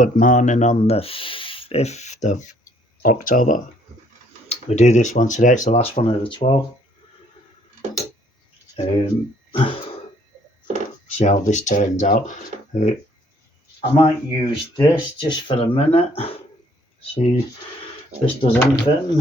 Good morning on the 5th of October. We do this one today, it's the last one of the 12. See how this turns out. I might use this just for a minute, see if this does anything.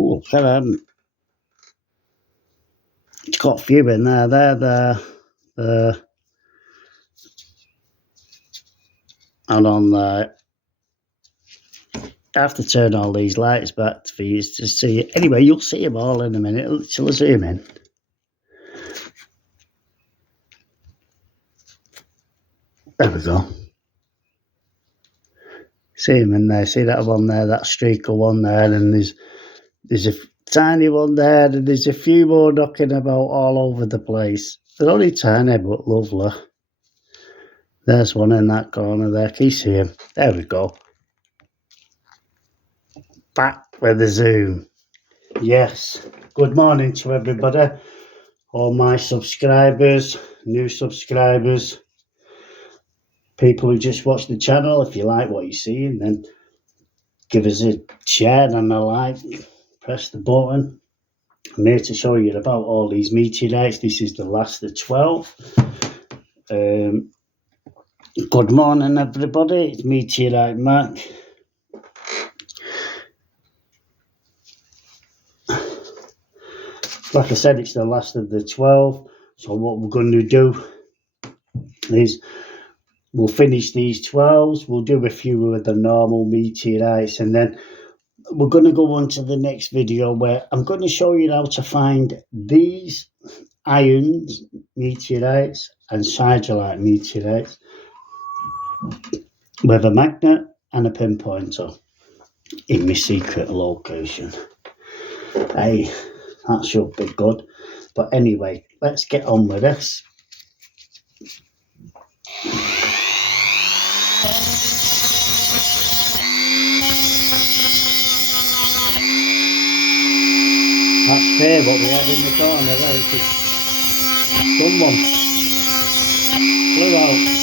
Oh, come on. It's got a few in there. And on there. I have to turn all these lights back for you to see it. Anyway, you'll see them all in a minute. Shall I zoom in? There we go. See them in there. See that one there, that streaker one there, and there's a tiny one there, and there's a few more knocking about all over the place. They're only tiny, but lovely. There's one in that corner there. Can you see him? There we go. Back with the zoom. Yes. Good morning to everybody. All my subscribers, new subscribers, people who just watch the channel. If you like what you're seeing, then give us a share and a like. Press the button. I'm here to show you about all these meteorites. This is the last of 12. Good morning, everybody. It's Meteorite Mac. Like I said, it's the last of the 12. So what we're going to do is we'll finish these 12s. We'll do a few of the normal meteorites, and then we're going to go on to the next video where I'm going to show you how to find these iron meteorites and siderolite meteorites with a magnet and a pinpointer in my secret location. Hey, that should be good. But anyway, let's get on with this. That's fair what we had in the corner there. It's just done one. Blew out.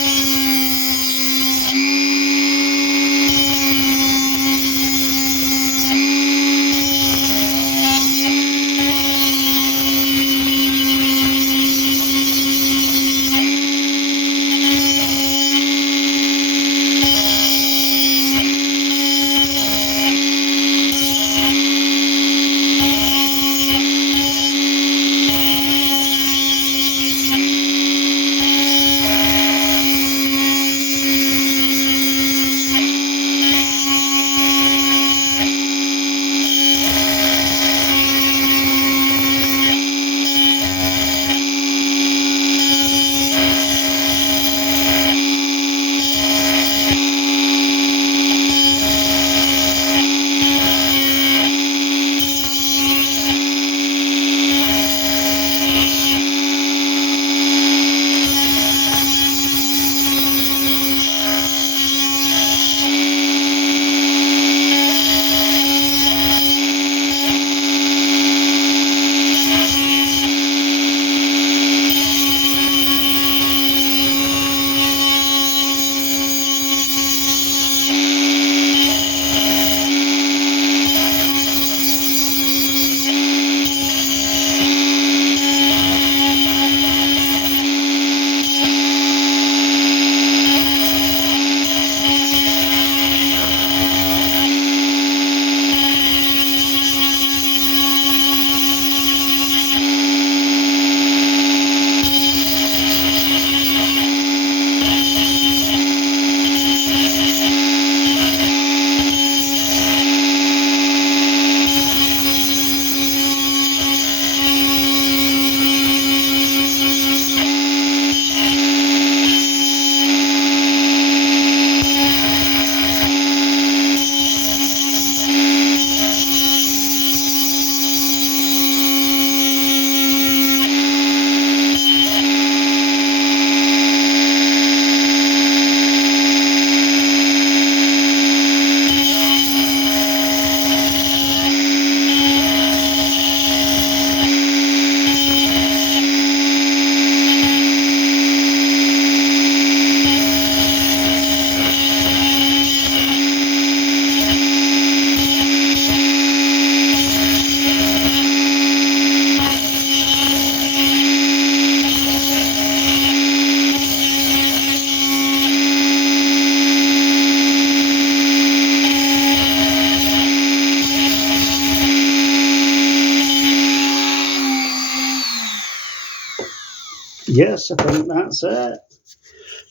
yes, I think that's it.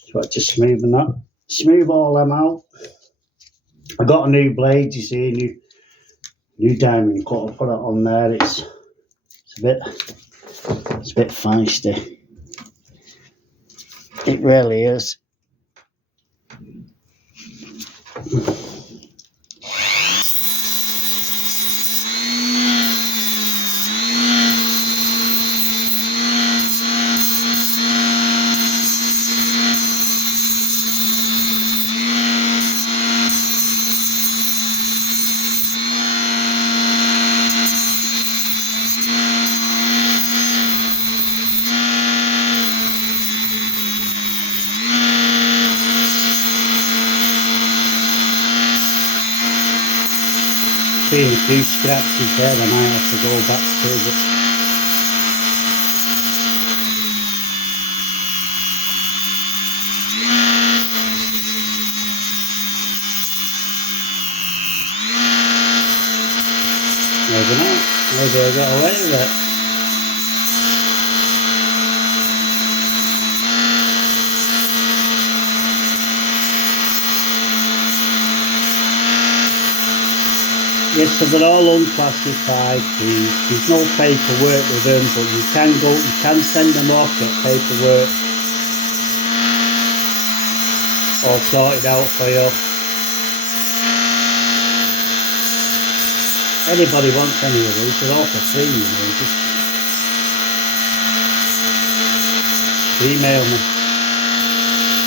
So I just smooth all them out. I got a new blade, you see, new diamond cut. I put it on there. It's a bit feisty. It really is. Seeing a few scratches there, I might have to go back to it. Maybe not. Maybe I got away with it. Yes, so they're all unclassified. There's no paperwork with them, but you can send them off, get paperwork all sorted out for you. Anybody wants any of these, they're all for free, you know, just email me.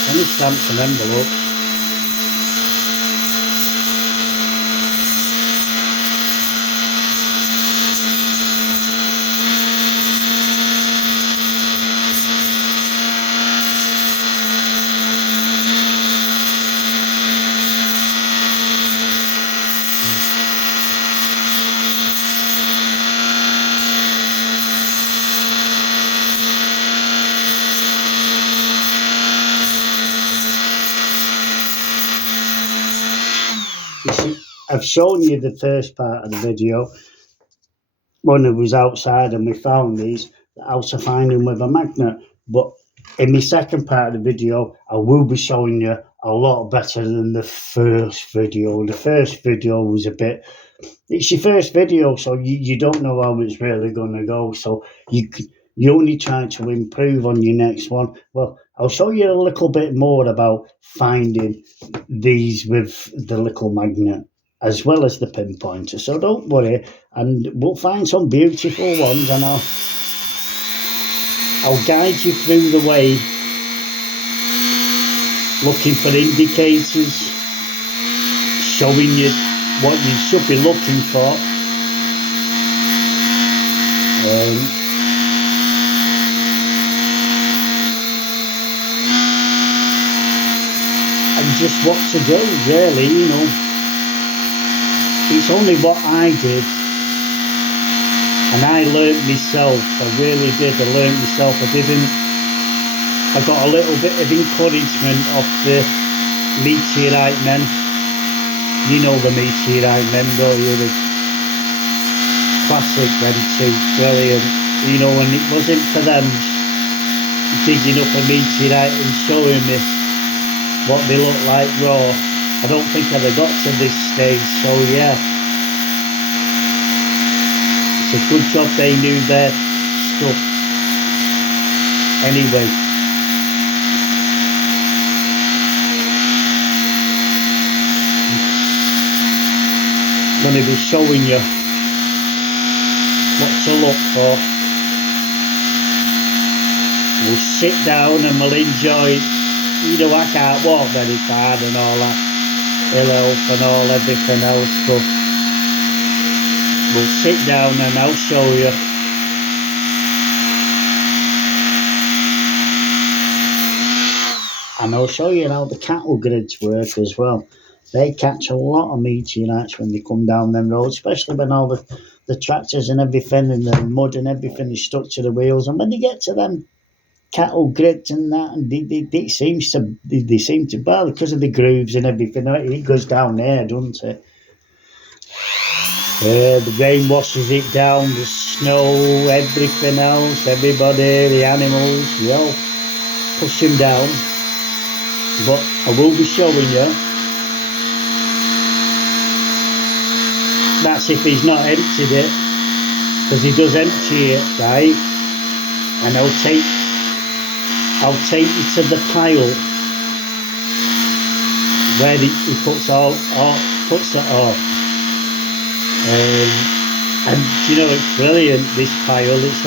Any stamps and envelopes. You see, I've shown you the first part of the video when I was outside and we found these, how to find them with a magnet. But in my second part of the video, I will be showing you a lot better than the first video. The first video was it's your first video, so you don't know how it's really going to go. So you only try to improve on your next one. Well, I'll show you a little bit more about finding these with the little magnet as well as the pinpointer. So don't worry, and we'll find some beautiful ones, and I'll guide you through the way, looking for indicators, showing you what you should be looking for. And just what to do, really, you know. It's only what I did, and I learnt myself. I really did. I learnt myself. I got a little bit of encouragement off the meteorite men. You know the meteorite men, don't you? The classic, them two, brilliant. You know, and it wasn't for them digging up a meteorite and showing me what they look like raw, I don't think I'd have got to this stage. So yeah, it's a good job they knew their stuff. Anyway, I'm going to be showing you what to look for. We'll sit down and we'll enjoy it. You know, I can't walk very far and all that, ill health and all everything else, but we'll sit down and I'll show you. And I'll show you how the cattle grids work as well. They catch a lot of meteorites when they come down them roads, especially when all the tractors and everything and the mud and everything is stuck to the wheels. And when they get to them cattle grids and that, and they seem to, well, because of the grooves and everything, it goes down there, doesn't it? The rain washes it down, the snow, everything else, everybody, the animals, you know, push him down. But I will be showing you. That's if he's not emptied it, because he does empty it, right? And I'll take you to the pile where he puts it all. And you know, it's brilliant, this pile. It's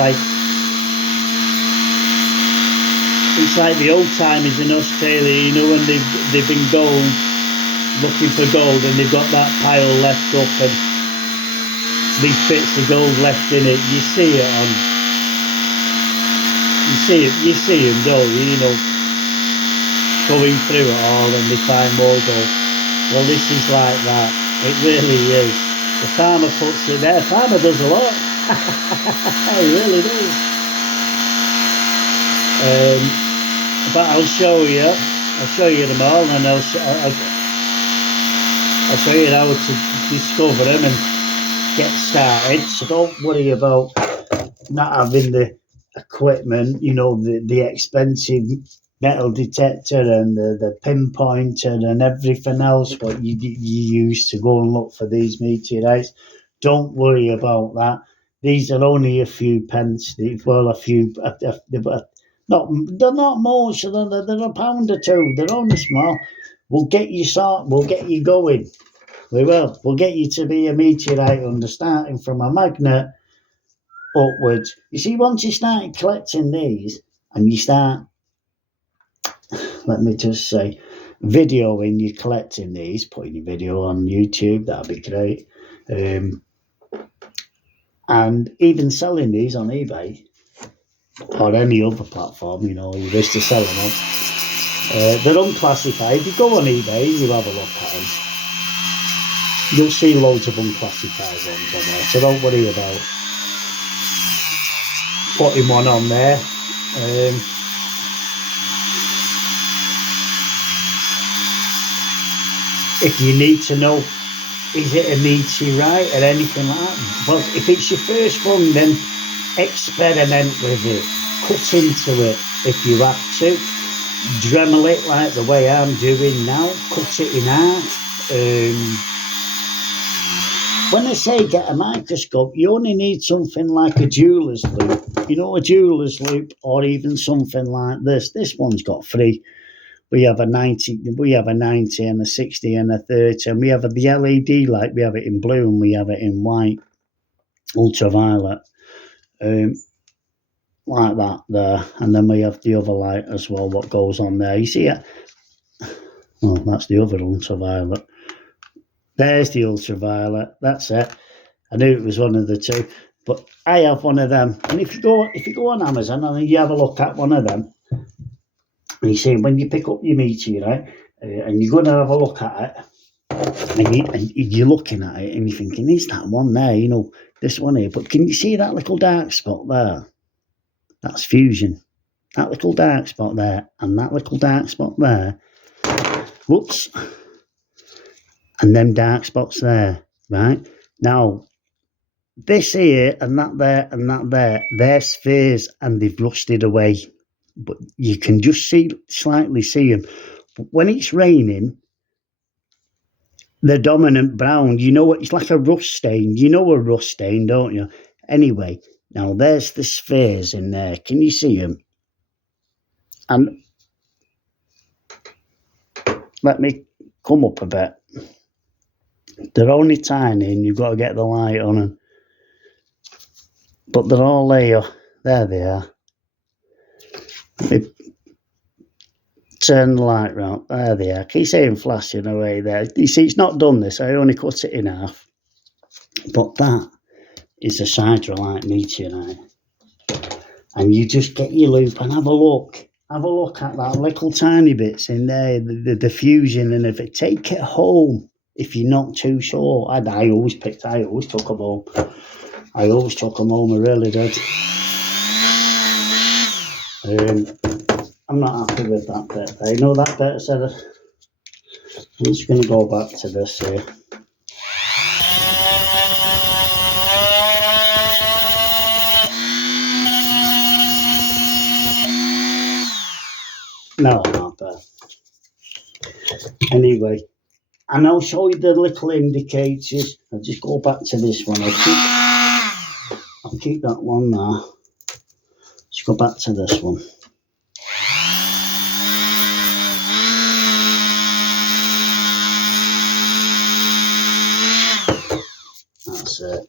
like the old timers in Australia, you know, when they've been looking for gold, and they've got that pile left up and these bits of gold left in it. You see it on, you see them, don't you? You know, going through it all and they find more gold. Well, this is like that. It really is. The farmer puts it there. The farmer does a lot. He really does. But I'll show you them all, and I'll show you how to discover them and get started. So don't worry about not having the equipment, you know, the expensive metal detector and the pinpointer and everything else what you use to go and look for these meteorites. Don't worry about that. These are only a few pence. Well, a few. They're not much. They're a pound or two. They're only small. We'll get you We'll get you going. We will. We'll get you to be a meteorite hunter, starting from a magnet upwards. You see, once you start collecting these and you start, let me just say, videoing you collecting these, putting your video on YouTube, that'd be great. And even selling these on eBay or any other platform, you know, you wish to sell them on. They're unclassified. You go on eBay and you have a look at them. You'll see loads of unclassified ones on there, so don't worry about putting one on there. If you need to know, is it a meteorite or anything like that? Well, if it's your first one, then experiment with it. Cut into it if you have to. Dremel it like the way I'm doing now. Cut it in half. When I say get a microscope, you only need something like a jeweler's loop. You know, a jeweler's loop, or even something like this. This one's got 3. We have a 90, and a 60 and a 30, and we have the LED light. We have it in blue and we have it in white, ultraviolet, like that there. And then we have the other light as well. What goes on there? You see it? Well, that's the other ultraviolet. There's the ultraviolet. That's it. I knew it was one of the two, but I have one of them. And if you go on Amazon and you have a look at one of them, and you see when you pick up your meteorite, and you're going to have a look at it, and you're looking at it and you're thinking, is that one there? You know, this one here. But can you see that little dark spot there? That's fusion. That little dark spot there and that little dark spot there. Whoops. And them dark spots there, right? Now, this here and that there and that there, they're spheres and they've rusted away. But you can just slightly see them. But when it's raining, the dominant brown, you know what, it's like a rust stain. You know a rust stain, don't you? Anyway, now there's the spheres in there. Can you see them? And let me come up a bit. They're only tiny and you've got to get the light on them. But they're all there. There they are. Let me turn the light round. There they are. Can you see them flashing away there? You see, it's not done this. I only cut it in half. But that is a siderolite meteorite. And you just get your loop and have a look. Have a look at that little tiny bits in there, the fusion, and if it, take it home. If you're not too sure, I always took them home. I always took them home, I really did. I'm not happy with that bit. I know that bit said it. I'm just going to go back to this here. No, but anyway, and I'll show you the little indicators. I'll just go back to this one. I'll keep that one there. Let's go back to this one. That's it.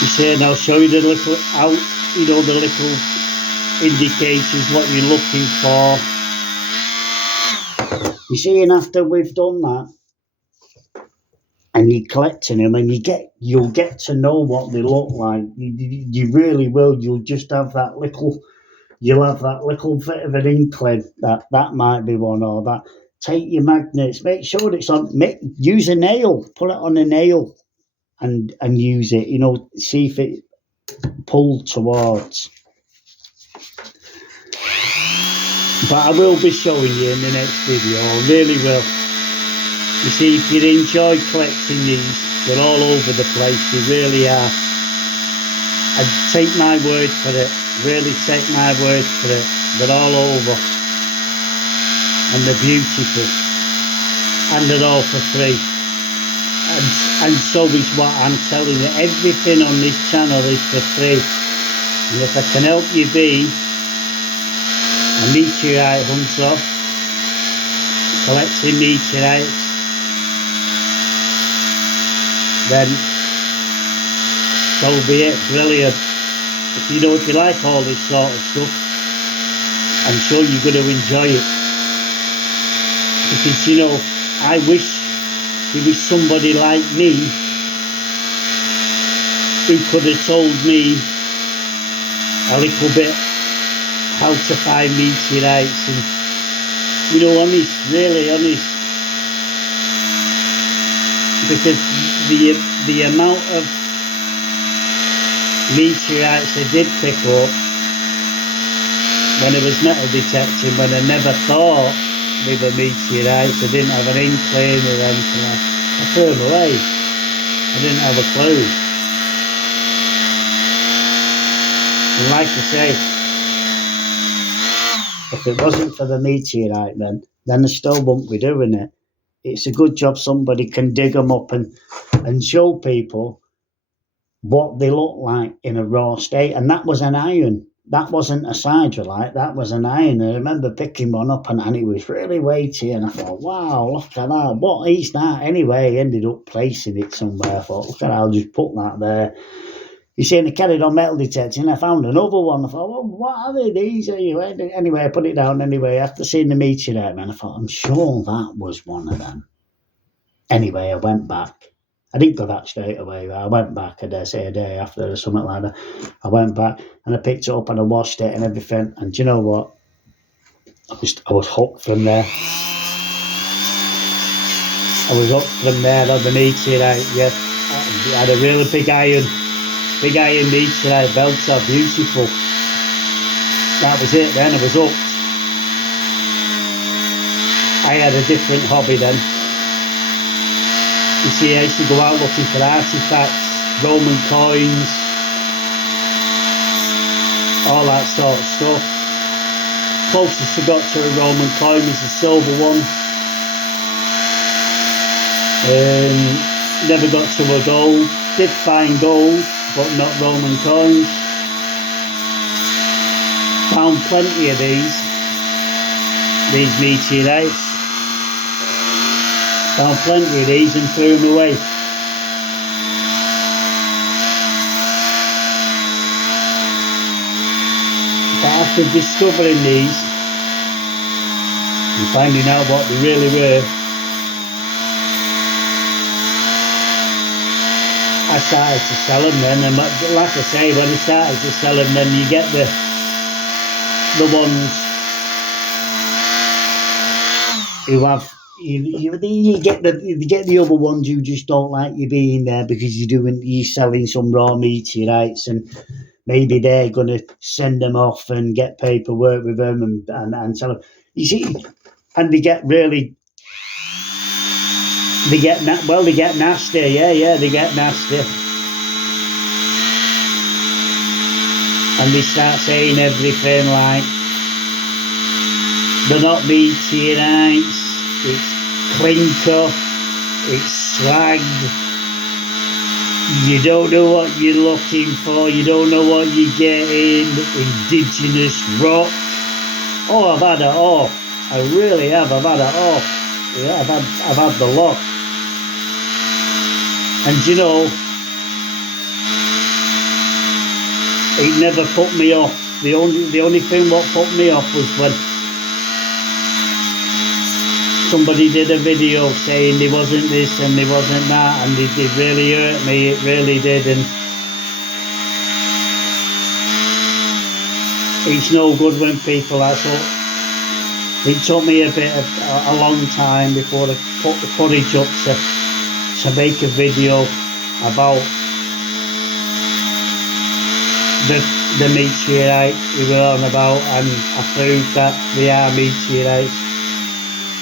You see, and I'll show you the little out, you know, the little indicators, what you're looking for. You see, and after we've done that, and you're collecting them, and you'll get to know what they look like. You really will. You'll just have that little. You'll have that little bit of an inkling that might be one or that. Take your magnets. Make sure it's on. Use a nail. Put it on a nail, and use it. You know, see if it pulled towards. But I will be showing you in the next video. I really will. You see, if you enjoy collecting these, they're all over the place. They really are. And take my word for it. Really take my word for it. They're all over. And they're beautiful. And they're all for free. And so is what I'm telling you. Everything on this channel is for free. And if I can help you be a meteorite hunter, collecting meteorites, then so be it. Brilliant. If you like all this sort of stuff, I'm sure you're going to enjoy it. Because, you know, I wish there was somebody like me who could have told me a little bit how to find meteorites and, you know, honest, really honest. Because the amount of meteorites I did pick up when I was metal detecting, when I never thought they were meteorites, I didn't have an inkling or anything. I threw them away. I didn't have a clue. And like I say, if it wasn't for the meteorite then I still wouldn't be doing it. It's a good job somebody can dig them up and show people what they look like in a raw state. And that was an iron. That wasn't a siderolite. That was an iron. I remember picking one up and it was really weighty. And I thought, wow, look at that. What is that? Anyway, I ended up placing it somewhere. I thought, look at that. I'll just put that there. You see, and I carried on metal detecting. I found another one. I thought, well, what are they? These anyway. Anyway, I put it down anyway. After seeing the meteorite, man, I thought, I'm sure that was one of them. Anyway, I went back. I didn't go that straight away. I went back, I dare say, a day after or something like that. I went back and I picked it up and I washed it and everything. And do you know what? I was hooked from there. I was hooked from there on the meteorite. Yeah, I had a really big iron meteorite belt, so beautiful. That was it then. I was hooked. I had a different hobby then. You see, I used to go out looking for artifacts, Roman coins, all that sort of stuff. Closest I got to a Roman coin was a silver one. Never got to a gold. Did find gold, but not Roman coins. Found plenty of these meteorites. Found plenty of these and threw them away. But after discovering these and finding out what they really were, I started to sell them then. And like I say, when I started to sell them, then you get the ones who have. You get the other ones who just don't like you being there because you're selling some raw meteorites and maybe they're going to send them off and get paperwork with them and sell them. You see, and they get nasty. Yeah, they get nasty. and they start saying everything like they're not meteorites, it's clinker, it's slag, you don't know what you're looking for, you don't know what you're getting, indigenous rock. Oh, I've had it all. I really have. I've had it all. Yeah, I've had the lot. And you know, it never put me off. The only thing what put me off was when somebody did a video saying there wasn't this and there wasn't that, and it really hurt me. It really did, and it's no good when people are so. It took me a long time before I put the courage up to make a video about the meteorite we were on about, and I proved that they are meteorites,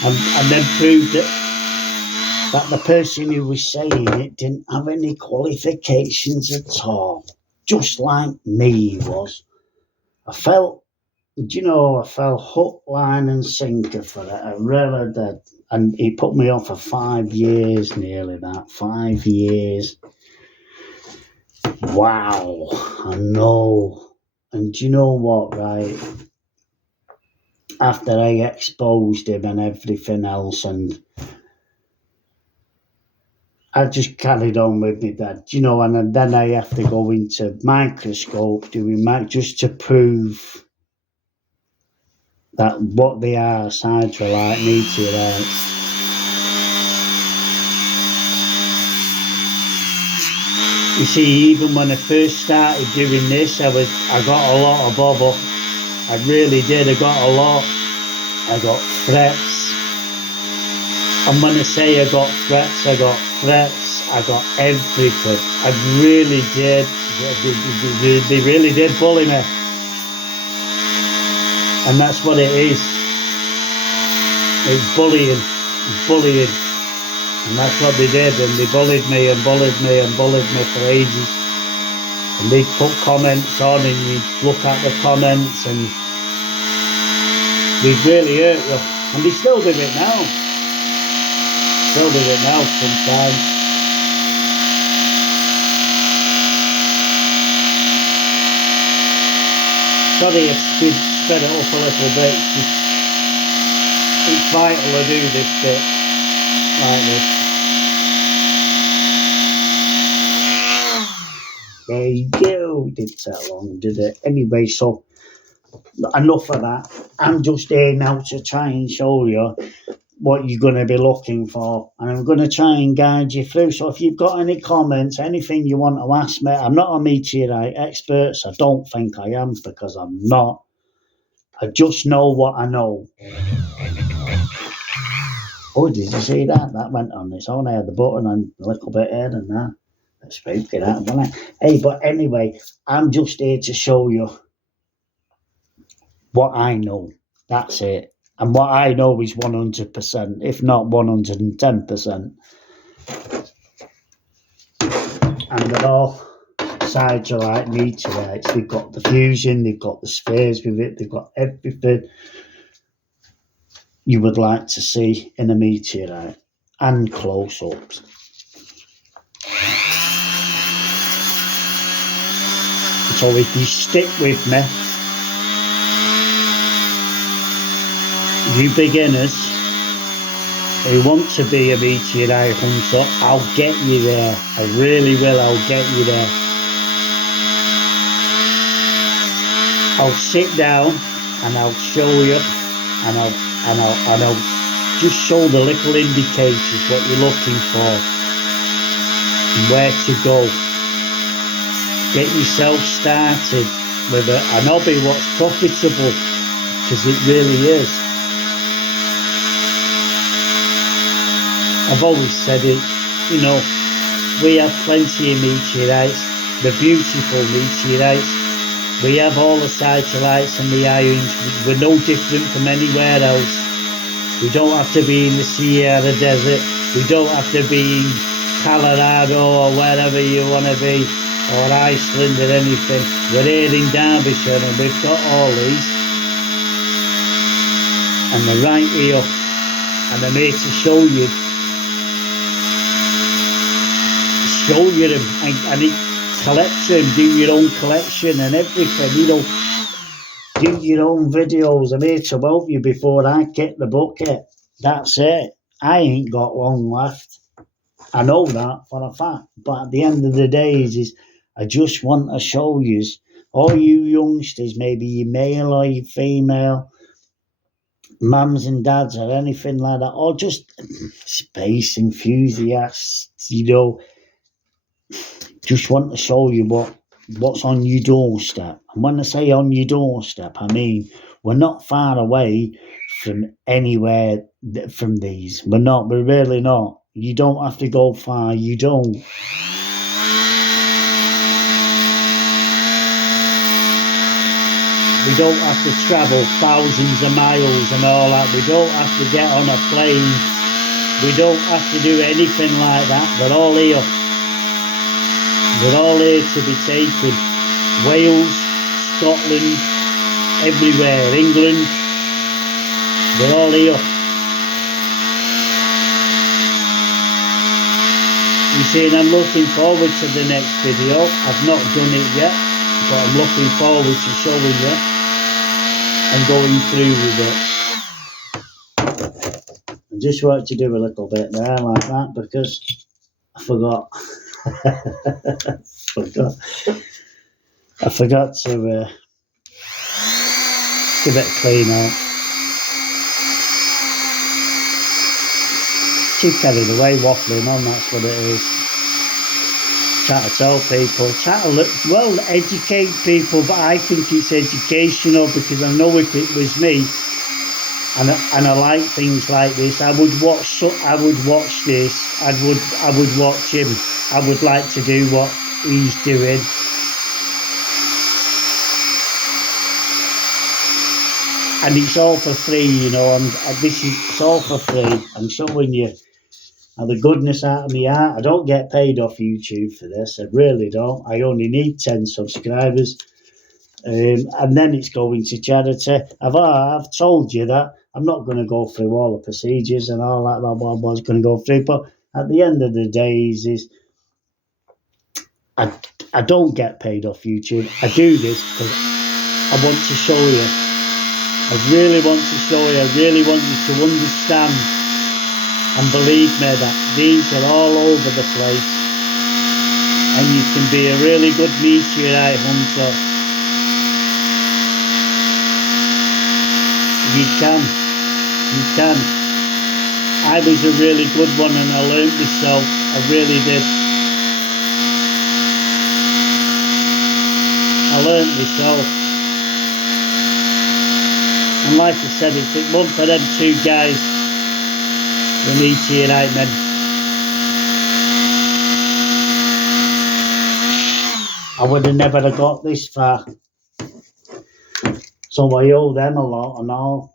and then proved that the person who was saying it didn't have any qualifications at all, just like me was. I felt hook, line and sinker for it. I really did. And he put me on for 5 years, nearly that. 5 years. Wow. I know. And do you know what, right? After I exposed him and everything else, and I just carried on with me that, and then I have to go into microscope, just to prove that what they are, siderolite meteorites. You see, even when I first started doing this, I got a lot of bother. I really did. I got a lot. I got threats. And when I say I got threats, I got everything. I really did. They really did bully me. And that's what it is. It's bullying. And that's what they did. And they bullied me for ages. And they'd put comments on, and you'd look at the comments, and they'd really hurt you. And they still do it now. Sometimes. Sorry if we spread it up a little bit. It's vital to do this bit like this. There you go. Didn't take long, did it? Anyway, so enough of that. I'm just here now to try and show you what you're going to be looking for, and I'm going to try and guide you through. So if you've got any comments, anything you want to ask me, I'm not a meteorite expert, so I don't think I am, because I'm not. I just know what I know. Oh, did you see that? That went on its own. I had the button on a little bit here and that. Let's spooky that, wasn't it? Hey, but anyway, I'm just here to show you what I know. That's it. And what I know is 100%, if not 110%. And they're all siderolite meteorites. They've got the fusion, they've got the spheres with it, they've got everything you would like to see in a meteorite, and close-ups. So if you stick with me, you beginners who want to be a meteorite hunter, I'll get you there. I really will. I'll get you there. I'll sit down and I'll show you, and I'll just show the little indicators what you're looking for and where to go. Get yourself started with an hobby what's profitable, because it really is. I've always said it, we have plenty of meteorites, the beautiful meteorites. We have all the siderolites and the ions. We're no different from anywhere else. We don't have to be in the Sierra Desert. We don't have to be in Colorado or wherever you want to be. or Iceland or anything. We're here in Derbyshire and we've got all these, and they're right here, and I'm here to show you them, and it collect them, do your own collection and everything, you know, do your own videos. I'm here to help you before I get the bucket. That's it. I ain't got long left. I know that for a fact. But at the end of the day, is I just want to show you, all you youngsters, maybe you male or you female, mums and dads or anything like that, or just space enthusiasts, you know, just want to show you what's on your doorstep. And when I say on your doorstep, I mean we're not far away from anywhere from these. We're really not. You don't have to go far, you don't. We don't have to travel thousands of miles and all that. We don't have to get on a plane. We don't have to do anything like that. They're all here. They're all here to be taken. Wales, Scotland, everywhere, England, they're all here. You see, and I'm looking forward to the next video. I've not done it yet, but I'm looking forward to showing you and going through with it. I just want to do a little bit there like that because I forgot. I forgot to give it a clean out. Too carried away waffling on, that's what it is. Try to tell people, well, educate people, but I think it's educational because I know if it was me and I like things like this, I would watch this. I would watch him. I would like to do what he's doing. And it's all for free, you know. It's all for free. I'm showing you the goodness out of my heart. I don't get paid off YouTube for this. I really don't. I only need 10 subscribers, and then it's going to charity. I've told you that I'm not going to go through all the procedures and all that I was going to go through. But at the end of the day, is I don't get paid off YouTube. I do this because I want to show you. I really want to show you. I really want you to understand and believe me that these are all over the place, and you can be a really good meteorite hunter. You can. I was a really good one and I learned myself. I really did. I learned myself. And like I said, if it wasn't for them two guys, the meteorite men, I would have never got this far. So I owe them a lot and all.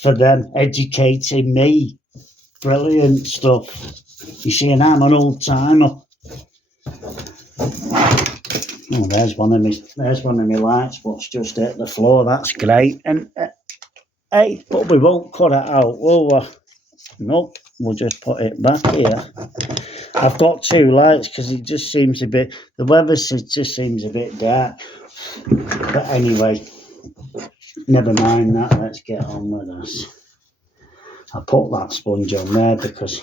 For them educating me. Brilliant stuff. You see, and I'm an old timer. Oh, there's one of my lights what's just hit the floor. That's great. And hey, but we won't cut it out, will we? Nope, we'll just put it back here. I've got two lights because it just seems a bit, the weather just seems a bit dark. But anyway, never mind that. Let's get on with this. I put that sponge on there because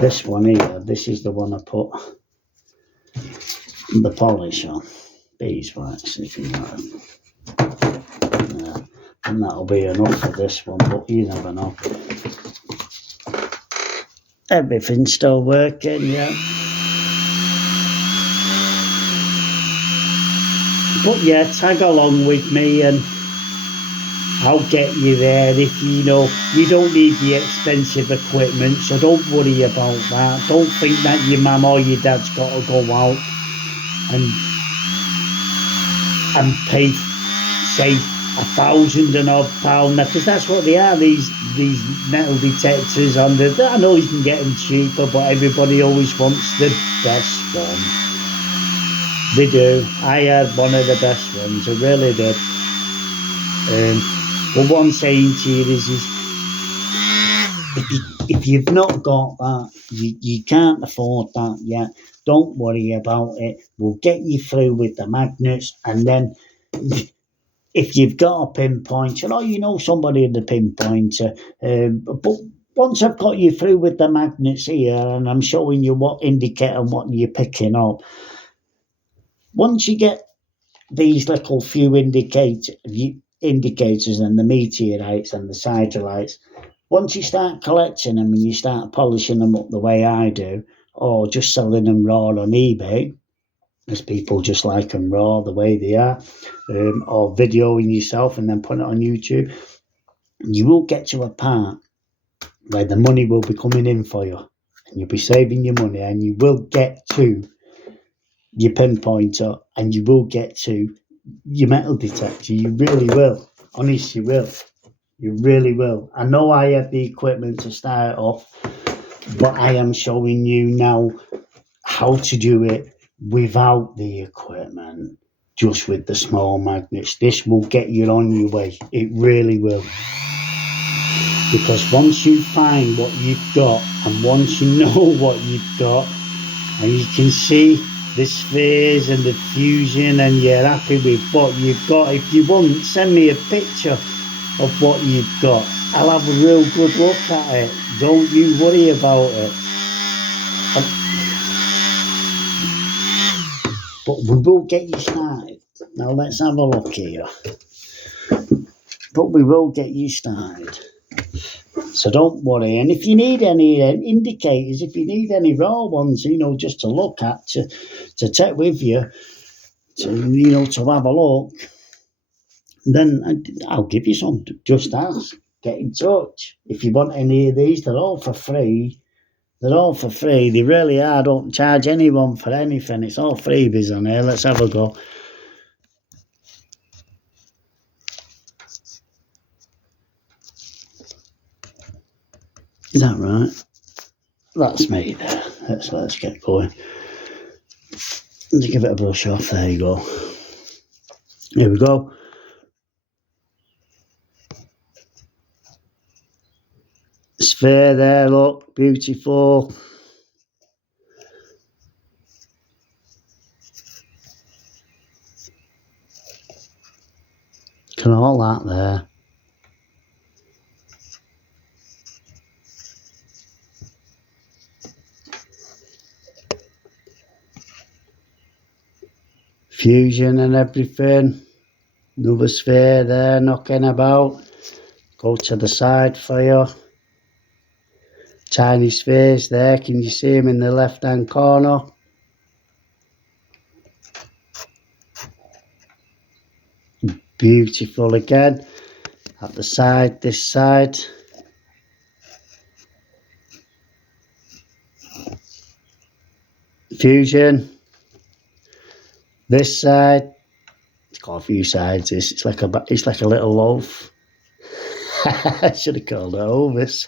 this one here, this is the one I put the polish on. Beeswax, if you know. Yeah. And that'll be enough for this one, but you never know. Everything's still working, yeah. But yeah, tag along with me and I'll get you there. If you know, you don't need the expensive equipment, so don't worry about that. Don't think that your mum or your dad's got to go out and pay, say, 1,000 and odd pound, because that's what they are, these metal detectors on the, I know you can get them cheaper, but everybody always wants the best one. They do. I had one of the best ones, I really did. But one saying to you is if you've not got that, you can't afford that yet, don't worry about it. We'll get you through with the magnets, and then if you've got a pinpointer, or you know somebody in the pinpointer, but once I've got you through with the magnets here, and I'm showing you what indicator and what you're picking up, once you get these little few indicators and the meteorites and the siderolites, once you start collecting them and you start polishing them up the way I do, or just selling them raw on eBay, as people just like them raw the way they are, or videoing yourself and then putting it on YouTube, you will get to a part where the money will be coming in for you, and you'll be saving your money, and you will get to your pinpointer, and you will get to your metal detector. You really will. Honestly, you will. You really will. I know I have the equipment to start off, but I am showing you now how to do it without the equipment, just with the small magnets. This will get you on your way. It really will. Because once you find what you've got, and once you know what you've got, and you can see the spheres and the fusion, and you're happy with what you've got, if you want, send me a picture of what you've got. I'll have a real good look at it. Don't you worry about it. But we will get you started. Now let's have a look here. But we will get you started. So don't worry. And if you need any indicators, if you need any raw ones, just to look at, to take with you, to have a look, then I'll give you some. Just ask. Get in touch. If you want any of these, they're all for free. They're all for free. They really are. I don't charge anyone for anything. It's all freebies on here. Let's have a go. Is that right? That's me there. Let's get going. Let's give it a brush off. There you go. Here we go. Sphere there, look. Beautiful. Can all that there. Fusion and everything. Another sphere there knocking about. Go to the side for you. Tiny spheres there. Can you see them in the left hand corner? Beautiful again. At the side, this side. Fusion. This side. It's got a few sides. It's like a little loaf. I should have called it Ovis.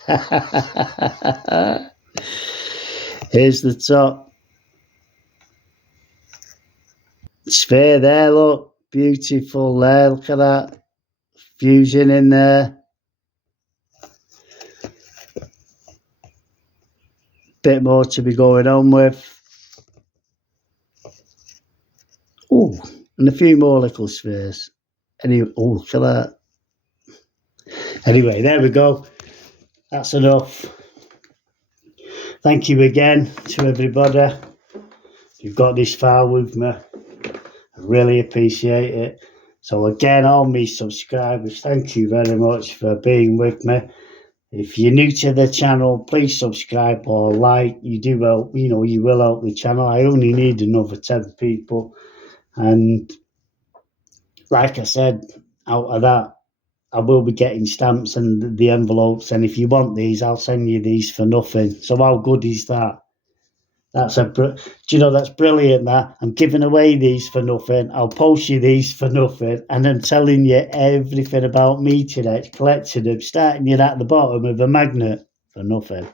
Here's the top. Sphere there, look. Beautiful there. Look at that. Fusion in there. Bit more to be going on with. Oh, and a few more little spheres. Anyway, oh, look at that. Anyway, there we go. That's enough. Thank you again to everybody. You've got this far with me. I really appreciate it. So again, all my subscribers, thank you very much for being with me. If you're new to the channel, please subscribe or like. You do help, you will help the channel. I only need another 10 people. And like I said, out of that, I will be getting stamps and the envelopes. And if you want these, I'll send you these for nothing. So how good is that? Do you know, that's brilliant. That I'm giving away these for nothing. I'll post you these for nothing, and I'm telling you everything about meteorites, collecting them, starting you at the bottom of a magnet for nothing.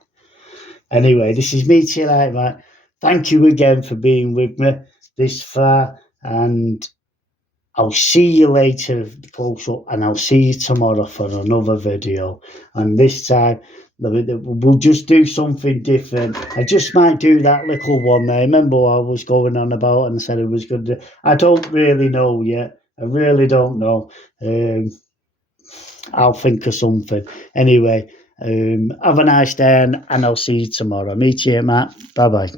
Anyway, this is Meteorite Mike. Thank you again for being with me this far, and I'll see you later, folks, and I'll see you tomorrow for another video. And this time, we'll just do something different. I just might do that little one there. Remember what I was going on about and said I was going to do? I don't really know yet. I really don't know. I'll think of something. Anyway, have a nice day, and I'll see you tomorrow. Meet you, Matt. Bye-bye.